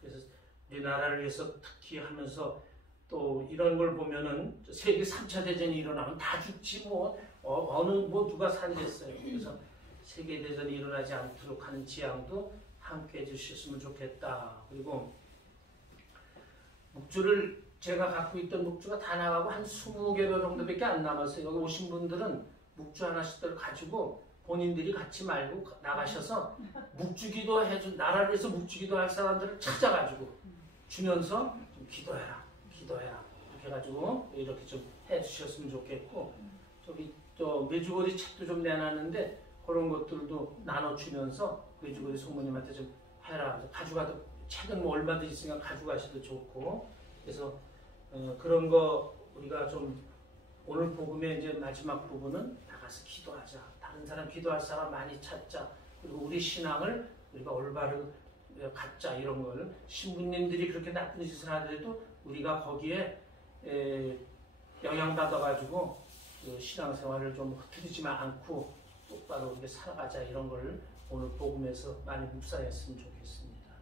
그래서 우리나라를 위해서 특히 하면서 또 이런 걸 보면은 세계 3차 대전이 일어나면 다 죽지 뭐, 누가 살겠어요. 그래서 세계대전이 일어나지 않도록 하는 지향도 함께 해주셨으면 좋겠다. 그리고 묵주를 제가 갖고 있던 묵주가 다 나가고 한 20개로 정도밖에 안 남았어요. 여기 오신 분들은 묵주 하나씩들 가지고 본인들이 갖지 말고 나가셔서 묵주기도 해준, 나라를 위해서 묵주기도 할 사람들을 찾아가지고 주면서 좀 기도해라 이렇게 해가지고 이렇게 좀 해주셨으면 좋겠고, 저기 또 메주고리 책도 좀 내놨는데 그런 것들도 나눠주면서 메주고리 성모님한테 좀 해라. 가져가도 책은 뭐 얼마든지 있으니까 가져가셔도 좋고. 그래서 그런 거 우리가 좀 오늘 복음의 이제 마지막 부분은 나가서 기도하자. 다른 사람 기도할 사람 많이 찾자. 그리고 우리 신앙을 우리가 올바르게 갖자. 이런 걸 신부님들이 그렇게 나쁜 짓을 하더라도 우리가 거기에 영향받아가지고 그 신앙생활을 좀 흐트리지만 않고 똑바로 이렇게 살아가자. 이런 걸 오늘 복음에서 많이 묵상했으면 좋겠습니다.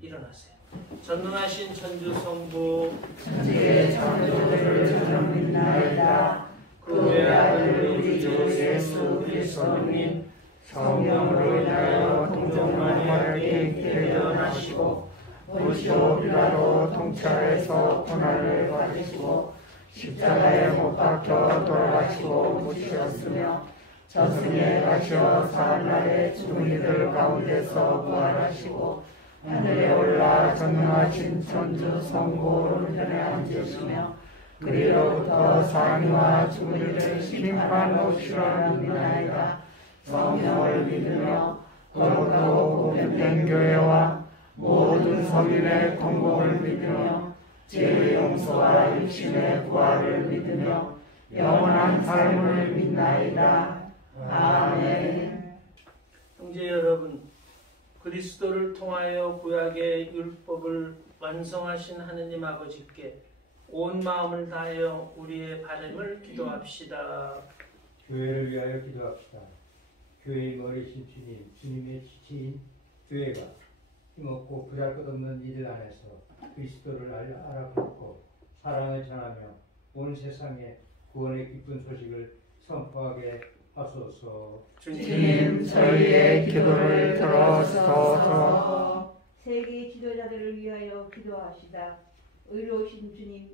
일어나세요. 전능하신 천주성부 천지의 창조주를 주는 믿나이다. 그 외아들 우리 주 예수 그리스도님 성령으로 인하여 동정만이하게 깨어나시고 본시오 빌라도 통찰에서 고난을 받으시고 십자가에 못 박혀 돌아가시고 묻히셨으며 저승에 가셔 사흘날에 죽은 이들 가운데서 부활하시고 하늘에 올라 전능하신 천주 성부 오른편에 앉으시며 그리로부터 사니와 죽은 이를 심판하시리라 믿나이다. 성령을 믿으며 거룩하고 공평된 교회와 모든 성인의 공복을 믿으며 죄의 용서와 육신의 부활을 믿으며 영원한 삶을 믿나이다. 아멘. 형제 여러분, 그리스도를 통하여 구약의 율법을 완성하신 하느님 아버지께 온 마음을 다하여 우리의 바램을 기도합시다. 교회를 위하여 기도합시다. 교회의 머리신 주님, 주님의 지체인 교회가 힘없고 보잘것없는 이들 안에서 그리스도를 알아보고 사랑을 전하며 온 세상에 구원의 기쁜 소식을 선포하게 하소서. 주님, 저희의 기도를 들어주소서. 세계 지도자들을 위하여 기도합시다. 의로우신 주님,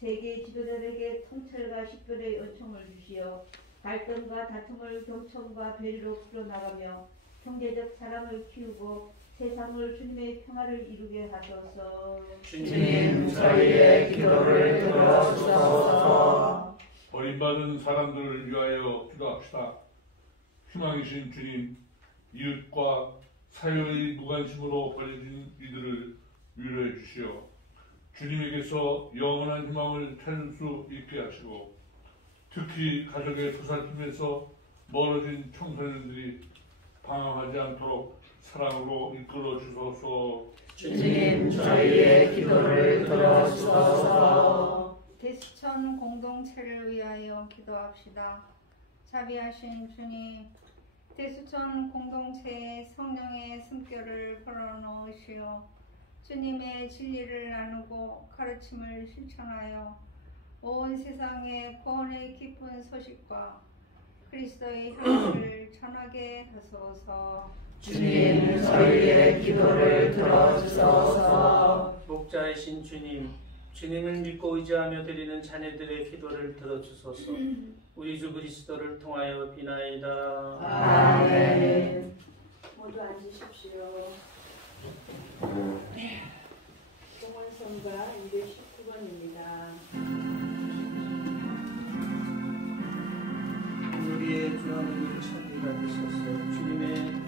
세계 지도자들에게 통찰과 식별의 은총을 주시어 갈등과 다툼을 경청과 배려로 풀어나가며 경제적 사랑을 키우고 세상을 주님의 평화를 이루게 하소서. 주님, 저희의 기도를 들어주소서. 버림받은 사람들을 위하여 기도합시다. 희망이신 주님, 이웃과 사회의 무관심으로 버려진 이들을 위로해 주시어 주님에게서 영원한 희망을 찾을 수 있게 하시고, 특히 가족의 보살핌에서 멀어진 청소년들이 방황하지 않도록 사랑으로 이끌어 주소서. 주님, 저희의 기도를 들어주소서. 대수천 공동체를 위하여 기도합시다. 자비하신 주님, 대수천 공동체에 성령의 숨결을 불어넣으시어 주님의 진리를 나누고 가르침을 실천하여 온 세상에 구원의 기쁜 소식과 그리스도의 향기를 전하게 하소서. 주님, 저희의 기도를 들어주소서. 목자이신 주님, 주님을 믿고 의지하며 드리는 자녀들의 기도를 들어주소서. 우리 주 그리스도를 통하여 비나이다. 아멘. 모두 앉으십시오. 공원선가 219번입니다. 우리의 주 하나님 찬미가 되소서. 주님의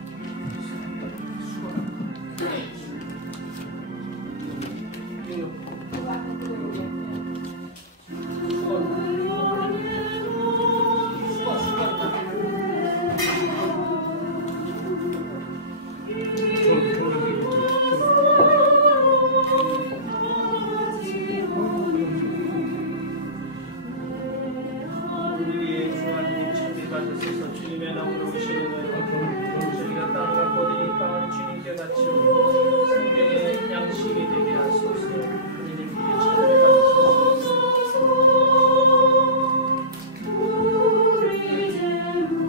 주님의 나무로 오시는 여러분, 저희가 땅을 갖고 드린 땅을 주님께 바치고 성경의 양식이 되게 하소서. 그들을 위해 찬미받으소서.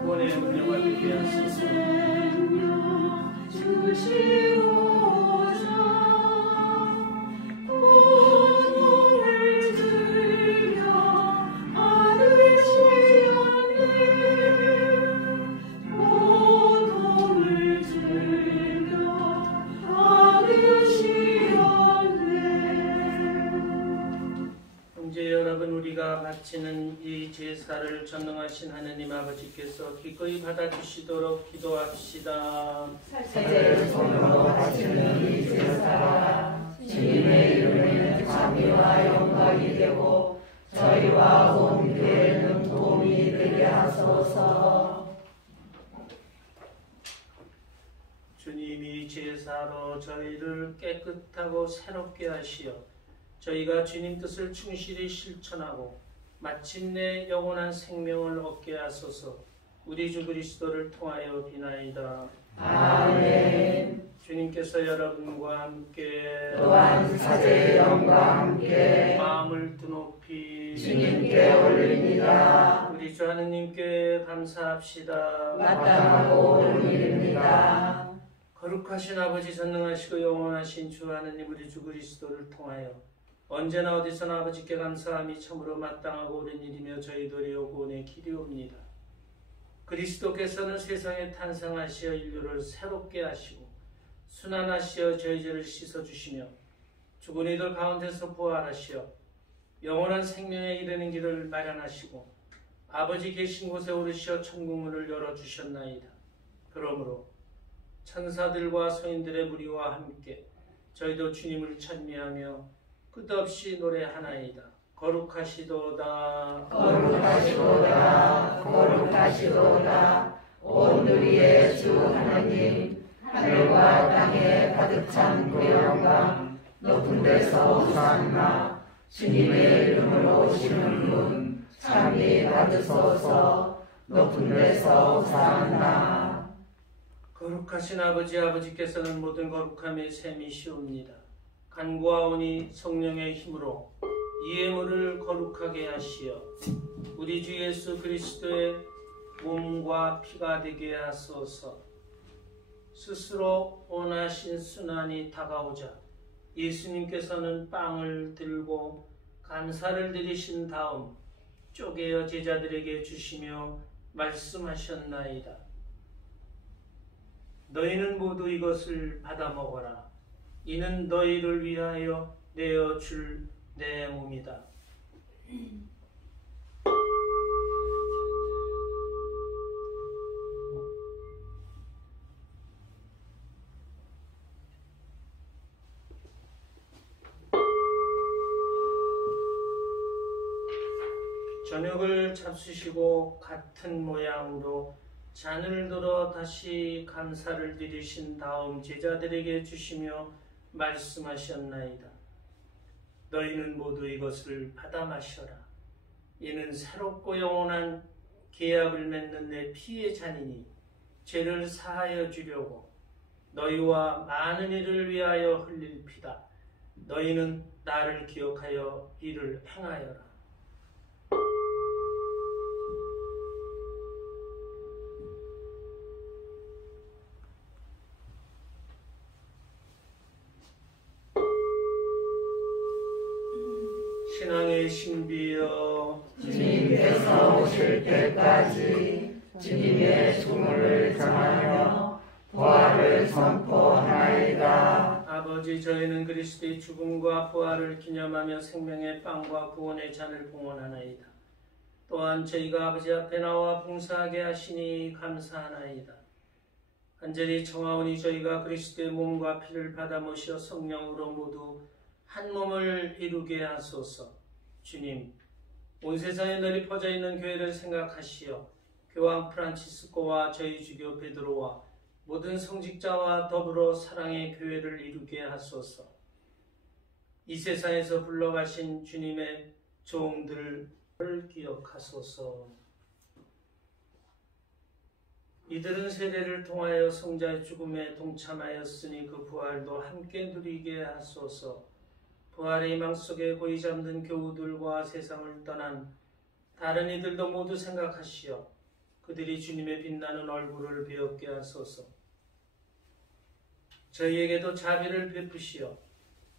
구원의 은혜가 되게 하소서. 바치는 이 제사를 전능하신 하느님 아버지께서 기꺼이 받아주시도록 기도합시다. 살세를 손으로 바치는 이 제사가 주님의 이름에 자비와 영광이 되고 저희와 온 교회는 도움이 되게 하소서. 주님이 제사로 저희를 깨끗하고 새롭게 하시어 저희가 주님 뜻을 충실히 실천하고 마침내 영원한 생명을 얻게 하소서. 우리 주 그리스도를 통하여 비나이다. 아멘. 주님께서 여러분과 함께 또한 사제의 영과 함께 마음을 드높이 주님께 올립니다. 우리 주 하느님께 감사합시다. 마땅하고 옳은 일입니다. 거룩하신 아버지, 전능하시고 영원하신 주 하느님, 우리 주 그리스도를 통하여 언제나 어디서나 아버지께 감사함이 참으로 마땅하고 옳은 일이며 저희들의 요구원에 기리옵니다. 그리스도께서는 세상에 탄생하시어 인류를 새롭게 하시고 순환하시어 저희 죄를 씻어주시며 죽은 이들 가운데서 부활하시어 영원한 생명에 이르는 길을 마련하시고 아버지 계신 곳에 오르시어 천국문을 열어주셨나이다. 그러므로 천사들과 성인들의 무리와 함께 저희도 주님을 찬미하며 끝없이 노래하나이다. 거룩하시도다. 거룩하시도다. 거룩하시도다. 온 우리의 주 하나님, 하늘과 땅에 가득 찬 그 영광, 높은 데서 호산나. 주님의 이름으로 오시는 분 참히 받으소서. 높은 데서 호산나. 거룩하신 아버지께서는 모든 거룩함의 셈이시옵니다. 간구하오니 성령의 힘으로 이 예물을 거룩하게 하시어 우리 주 예수 그리스도의 몸과 피가 되게 하소서. 스스로 원하신 순환이 다가오자 예수님께서는 빵을 들고 감사를 드리신 다음 쪼개어 제자들에게 주시며 말씀하셨나이다. 너희는 모두 이것을 받아 먹어라. 이는 너희를 위하여 내어 줄 내 몸이다. 저녁을 잡수시고 같은 모양으로 잔을 들어 다시 감사를 드리신 다음 제자들에게 주시며 말씀하셨나이다. 너희는 모두 이것을 받아 마셔라. 이는 새롭고 영원한 계약을 맺는 내 피의 잔이니 죄를 사하여 주려고 너희와 많은 이를 위하여 흘릴 피다. 너희는 나를 기억하여 이를 행하여라. 신앙의 신비여, 주님께서 오실 때까지 주님의 죽음을 전하며 부활을 선포하나이다. 아버지, 저희는 그리스도의 죽음과 부활을 기념하며 생명의 빵과 구원의 잔을 봉헌하나이다. 또한 저희가 아버지 앞에 나와 봉사하게 하시니 감사하나이다. 간절히 청하오니 저희가 그리스도의 몸과 피를 받아 모셔 성령으로 모두 한 몸을 이루게 하소서. 주님, 온 세상에 널리 퍼져 있는 교회를 생각하시어 교황 프란치스코와 저희 주교 베드로와 모든 성직자와 더불어 사랑의 교회를 이루게 하소서. 이 세상에서 불러가신 주님의 종들을 기억하소서. 이들은 세례를 통하여 성자의 죽음에 동참하였으니 그 부활도 함께 누리게 하소서. 부활의 희망 속에 고이 잠든 교우들과 세상을 떠난 다른 이들도 모두 생각하시어 그들이 주님의 빛나는 얼굴을 배웁게 하소서. 저희에게도 자비를 베푸시어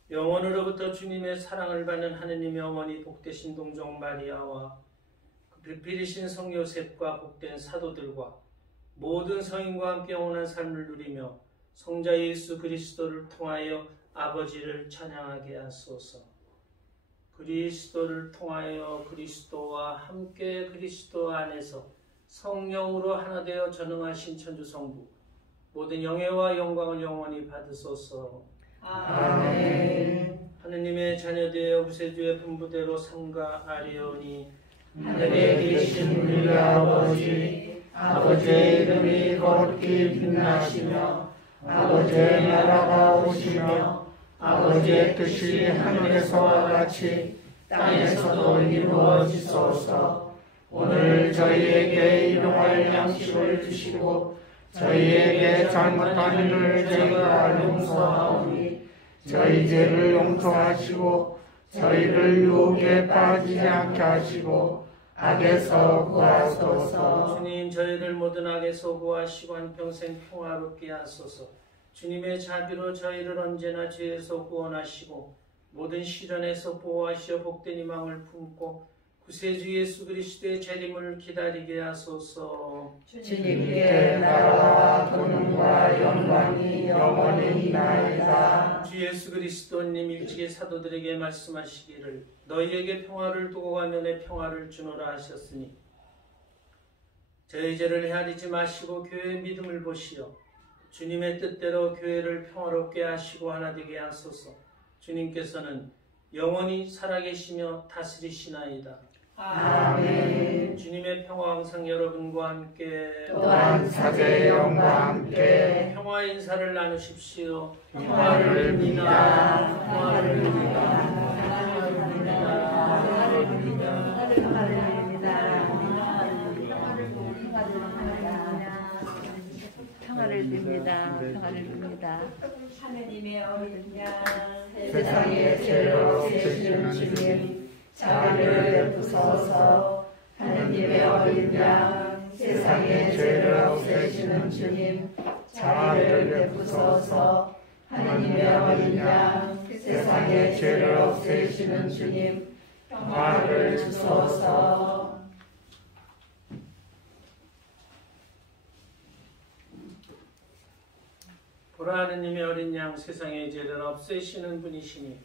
영원으로부터 주님의 사랑을 받는 하느님의 어머니 복되신 동정 마리아와 그 배필이신 성 요셉과 복된 사도들과 모든 성인과 함께 영원한 삶을 누리며 성자 예수 그리스도를 통하여 아버지를 찬양하게 하소서. 그리스도를 통하여 그리스도와 함께 그리스도 안에서 성령으로 하나 되어 전능하신 천주성부 모든 영예와 영광을 영원히 받으소서. 아멘. 하느님의 자녀되어 구세주의 분부대로 삼가하리오니 하늘에 계신 우리 아버지, 아버지의 이름이 거룩히 빛나시며 아버지의 나라가 오시며 아버지의 뜻이 하늘에서와 같이 땅에서도 이루어지소서. 오늘 저희에게 일용할 양식을 주시고 저희에게 잘못한 일을 저희가 용서하오니 저희 죄를 용서하시고 저희를 유혹에 빠지지 않게 하시고 악에서 구하소서. 주님, 저희를 모든 악에서 구하시고 한평생 평화롭게 하소서. 주님의 자비로 저희를 언제나 죄에서 구원하시고 모든 시련에서 보호하시어 복된 희망을 품고 구세주 예수 그리스도의 재림을 기다리게 하소서. 주님께 나라와 권능과 영광이 영원히 있나이다. 주 예수 그리스도님 일찍이 사도들에게 말씀하시기를 너희에게 평화를 두고 가며 내 평화를 주노라 하셨으니 저희 죄를 헤아리지 마시고 교회의 믿음을 보시어 주님의 뜻대로 교회를 평화롭게 하시고 하나 되게 하소서. 주님께서는 영원히 살아계시며 다스리시나이다. 아멘. 주님의 평화 항상 여러분과 함께 또한 사제의 영과 함께 평화의 인사를 나누십시오. 평화를 빕니다. 평화를 빕니다. 평화를 평화를 빕니다. 평화를 빕니다. 하느님의 어린 양 세상의 죄를 없애시는 주님, 자비를 베푸소서. 하느님의 어린 양, 세상의 죄를 없애시는 주님, 자비를 베푸소서. 하느님의 어린 양, 세상의 죄를 없애시는 주님, 평화를 주소서. 보라, 하느님의 어린 양, 세상의 죄를 없애시는 분이시니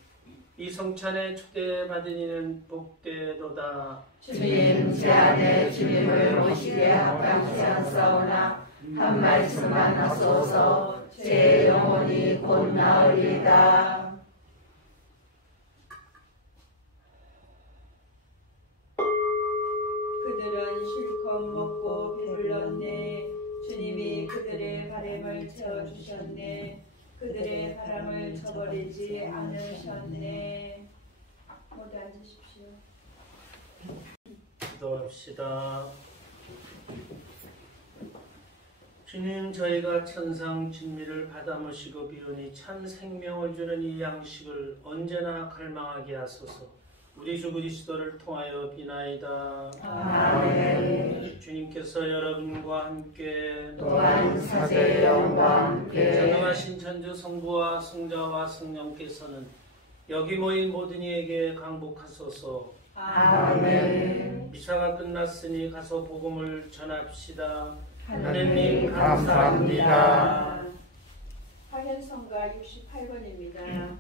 이 성찬에 초대받은 이는 복되도다. 주님, 제 안에 주님을 모시게 합당치 않사오나 한 말씀만 하소서. 제 영혼이 곧 나으리이다. 그들은 실컷 먹고 배불렀네. 주님이 그들의 바람을 채워주셨네. 그들의 바람을 저버리지 않으셨네. 모두 앉으십시오. 기도합시다. 주님, 저희가 천상 진미를 받아 모시고 비우니 참 생명을 주는 이 양식을 언제나 갈망하게 하소서. 우리 주 그리스도를 통하여 비나이다. 아멘. 주님께서 여러분과 함께 또한 사제의 영과 함께 전능하신 천주 성부와 성자와 성령께서는 여기 모인 모든 이에게 강복하소서. 아멘. 미사가 끝났으니 가서 복음을 전합시다. 하느님 감사합니다. 황현성가 68번입니다.